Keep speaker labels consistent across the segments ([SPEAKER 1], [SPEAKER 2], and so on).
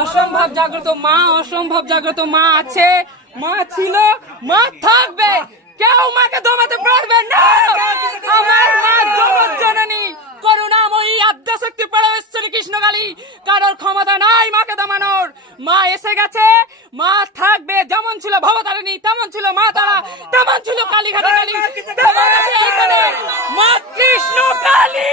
[SPEAKER 1] অসম্ভব জাগ্রত মা অসম্ভব জাগ্রত মা আছে মা ছিল মা থাকবে কেউ মাকে দমাতে পারবে না আমার মা জগৎ জননী করুণাময়ী আদ্যাশক্তি পরমেশ্বরী কৃষ্ণকালী কারোর ক্ষমতা নাই মাকে দমানোর মা এসে গেছে মা থাকবে যেমন ছিল ভবতারিণী তেমন ছিল মা তারা তেমন ছিল কালীঘাটা কালী তেমন আছে এখানে মা কৃষ্ণ কালী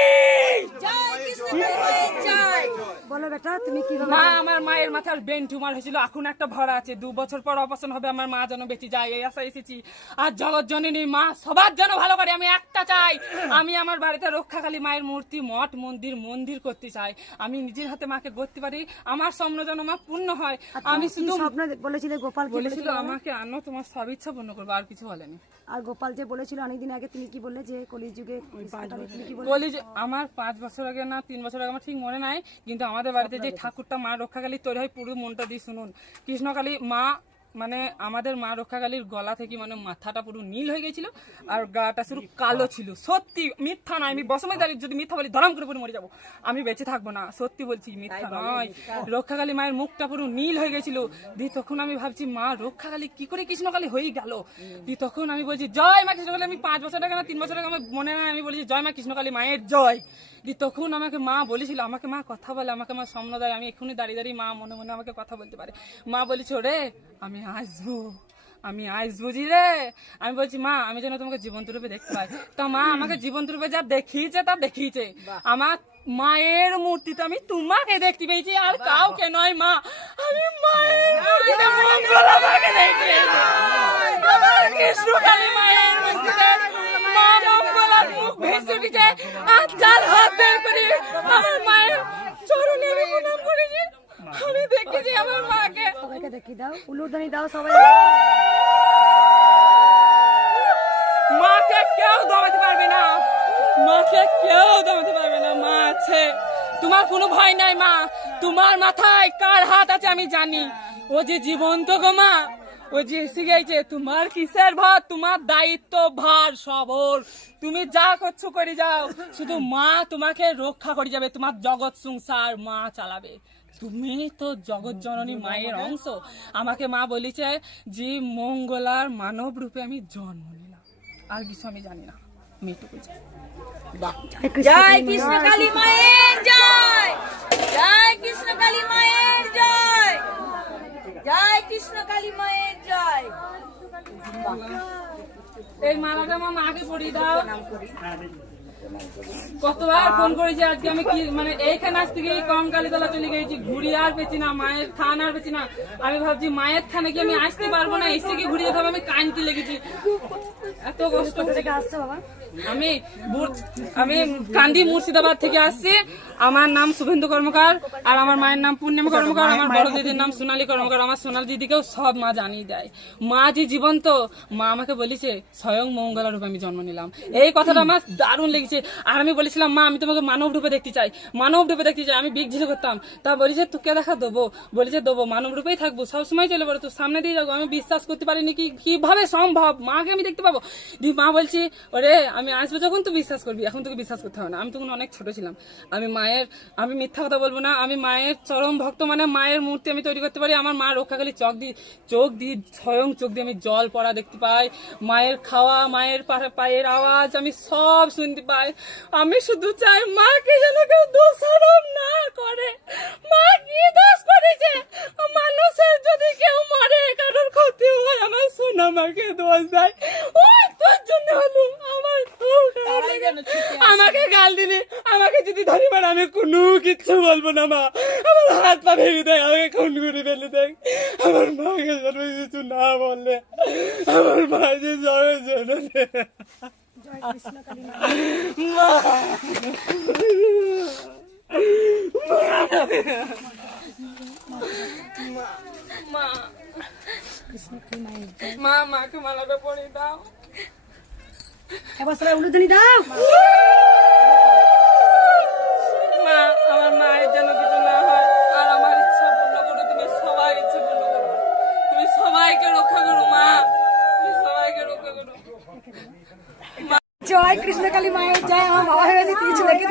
[SPEAKER 2] বলো বেটা তুমি কি
[SPEAKER 1] মা আমার মায়ের মাথার ব্রেন টিউমার হয়েছিল এখন একটা ভরা আছে। দু বছর পর অপারেশন হবে আমার মা যেন বেঁচে যায় এই আশা এসেছি। আর জগৎ জননী মা সবার যেন ভালো করে আমি একটা চাই। আমি আমার বাড়িতে রক্ষাকালী মায়ের মূর্তি মঠ মন্দির মন্দির করতে চাই। আমি নিজের হাতে মাকে গড়তে পারি আমার স্বপ্ন যেন মা পূর্ণ হয়। আমি শুধু
[SPEAKER 2] স্বপ্ন বলেছিলে গোপাল
[SPEAKER 1] বলেছিল আমাকে আনো তোমার সব ইচ্ছা পূর্ণ করব আর কিছু বলেনি।
[SPEAKER 2] আর গোপাল যে বলেছিল অনেকদিন আগে তুমি কি বললে যে কলিযুগে
[SPEAKER 1] আমার পাঁচ বছর আগে না তিন বছর আগে আমার ঠিক মনে নাই কিন্তু আমাদের বাড়িতে যে ঠাকুরটা মা রক্ষাকালী তৈরি হয় পুরো মনটা দিয়ে শুনুন। কৃষ্ণকালী মা মানে আমাদের মা রক্ষাকালীর গলা থেকে মানে মাথাটা পুরো নীল হয়ে গেছিল আর গাটা শুরু কালো ছিল। সত্যি মিথ্যা নয় আমি বসময় দাঁড়িয়ে যদি মিথ্যা বলি ধরাম করে পুরো মরে যাব। আমি বেঁচে থাকব না সত্যি বলছি মিথ্যা নয়। রক্ষাকালী মায়ের মুখটা পুরো নীল হয়ে গেছিল। দি তখন আমি ভাবছি মা রক্ষাকালী কি করে কৃষ্ণকালী হয়ে গেল? দি তখন আমি বলছি জয় মা কৃষ্ণকালী। আমি পাঁচ বছর আগে না তিন বছর আগে আমার মনে নাই। আমি বলছি জয় মা কৃষ্ণকালী মায়ের জয়। দি তখন আমাকে মা বলেছিল আমাকে মা কথা বলে আমাকে মা স্বপ্ন দেয় আমি এক্ষুনি দাঁড়িয়ে দাঁড়িয়ে মা মনে মনে আমাকে কথা বলতে পারে। মা বলেছে রে আমি আসব আমি আইস জি রে। আমি বলছি মা আমি যেন তোমাকে জীবন্ত রূপে দেখতে পাই। তো মা আমাকে জীবন্ত রূপে যা দেখিয়েছে তা দেখিয়েছে। আমার মায়ের মূর্তিতে আমি তোমাকে দেখতে পেয়েছি আর কাউকে নয় মা। আমি মায়ের মূর্তিতে মঙ্গলা দেখতে আমার আর হাত বের করে আমার মায়ের চরণে আমি প্রণাম করেছি। আমি দেখেছি আমার মাকে।
[SPEAKER 2] সবাইকে দেখিয়ে দাও। উলুদানি দাও সবাই।
[SPEAKER 1] মাকে কেউ দমাতে পারবে না। মাকে কেউ দমাতে পারবে না। মা আছে। তোমার কোনো ভয় নাই মা। তোমার মাথায় কার হাত আছে আমি জানি। ও যে জীবন্ত গো মা। ও যে এসে গেছে তোমার কিসের ভার? তোমার দায়িত্ব ভার সবর তুমি যা করছ করে যাও। শুধু মা তোমাকে রক্ষা করে যাবে তোমার জগৎ সংসার মা চালাবে। তুমি তো জগৎ জননী মায়ের অংশ। আমাকে মা বলেছে যে মঙ্গলার মানব রূপে আমি জন্ম নিলাম। আর কিছু আমি জানি না। জানি।
[SPEAKER 3] জয় কৃষ্ণ কালী মায়ের জয়! জয় কৃষ্ণ কালী মায়ের জয়! জয় কৃষ্ণ কালী মায়ের জয়।
[SPEAKER 1] এই মালাটা আমার মাকে পরিয়ে দাও। কতবার ফোন করেছি আজকে আমি কি মানে এইখানে আজ থেকে কম কালীতলা চলে গেছি, ঘুরি আর পেছি না, মায়ের থান আর পেছি না। আমি ভাবছি মায়ের থানে কি আমি আসতে পারব না? এসে কি ঘুরিয়ে দেবো আমি কানতে লেগেছি। এত কষ্ট আমি আমি কান্দি মুর্শিদাবাদ থেকে আসছি। আমার নাম শুভেন্দু কর্মকার আর আমার মায়ের নাম পূর্ণিমা কর্মকার আমার বড় দিদির নাম সোনালী কর্মকার আমার সোনালী দিদিকেও সব মা জানিয়ে দেয়। মা যে জীবন্ত মা আমাকে বলেছে স্বয়ং মঙ্গলা রূপে আমি জন্ম নিলাম। এই কথাটা আমার দারুণ লেগেছে। আর আমি বলেছিলাম মা আমি তোমাকে মানব রূপে দেখতে চাই। মানব রূপে দেখতে চাই। আমি বিগ ঝিলে করতাম। তা বলেছে তোকে দেখা দেবো। বলেছে দেবো। মানব রূপেই থাকব। সবসময় চলে বলো তোর সামনে দিয়ে যাব। আমি বিশ্বাস করতে পারিনি কি কীভাবে সম্ভব? মাকে আমি দেখতে পাবো? দি মা বলছি, ওরে, আমি আসব যখন তুই বিশ্বাস করবি। এখন তোকে বিশ্বাস করতে হবে না। আমি তখন অনেক ছোট ছিলাম। আমি মায়ের, আমি মিথ্যা কথা বলব না। আমি মায়ের চরম ভক্ত মানে মায়ের মূর্তি আমি তৈরি করতে পারি। আমার মা রক্ষাকালী চোখ দিয়ে চোখ দিয়ে, স্বয়ং চোখ দিয়ে আমি জল পড়া দেখতে পাই। মায়ের খাওয়া, মায়ের পায়ের আওয়াজ আমি সব শুনতে পাই। আমি শুধু চাই মাকে যেন কেউ দোষারোপ না করে। মা কি দোষ করেছে? মানুষের যদি কেউ মরে, কারোর ক্ষতি হয়। আমার সোনা মাকে দোষ দেয় ওই তোর জন্য হলো আমার খুব খারাপ লাগে। আমাকে গাল দিলি আমাকে যদি ধরি আমি কোনো কিচ্ছু বলব না মা আমার হাত পা ভেঙে দেয় আমাকে খুন করে ফেলে দেয় আমার মাকে যেন কিছু না বললে আমার মা যে জয় মা
[SPEAKER 2] মাকে মালাটা পরিয়ে দাও
[SPEAKER 1] এবার
[SPEAKER 2] সবাই উলুদানি দাও জয়
[SPEAKER 1] কৃষ্ণ কালী মায়ের জয় আমার
[SPEAKER 2] বাবা হয়ে গেছে কিছু লেগে